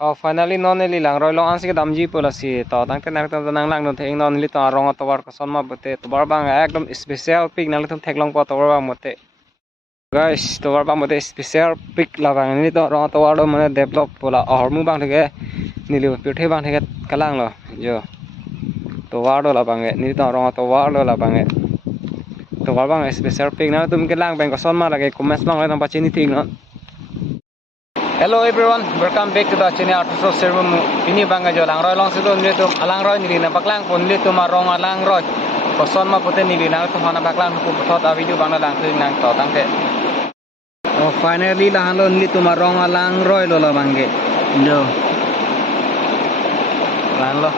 Oh, finally non eli lang roi long ansik damji polasi to tang te nak to nang lang no theng non li to rong to war ko son ma bote to bar bang ekdom special pic nang thum theklong po to bar bang mote guys to bar bang mote special pic la bang ni to rong to war do mane develop pola or mu bang thege nili pithai bang thege kalang lo jo to war do la bang ni to rong to war do la bang to bar bang special pic na tum ke lang bang ko son ma lage comments long la pa chini thing no. Hello everyone, welcome back to the channel Artists of Servum. Ini bangga jo lang roi long sido nili tum alang roi nili na baklang pun nili tum arong alang roi. Koson ma pute nili na tum hana baklang ku thot a video bangla lang thing nang to tang ke. Oh finally lah lo nili tum arong alang roi lo la bangge. Jo. Lang lo.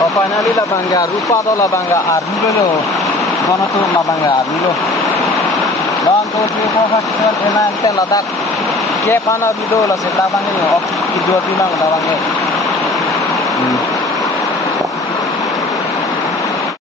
Oh finally la bangga rupa do la bangga arni lo kono to la bangga arni lo 1 2 3 4 5 6 7 8 9 10 ladak ke pana bido la se la bangga of video di mang la bangga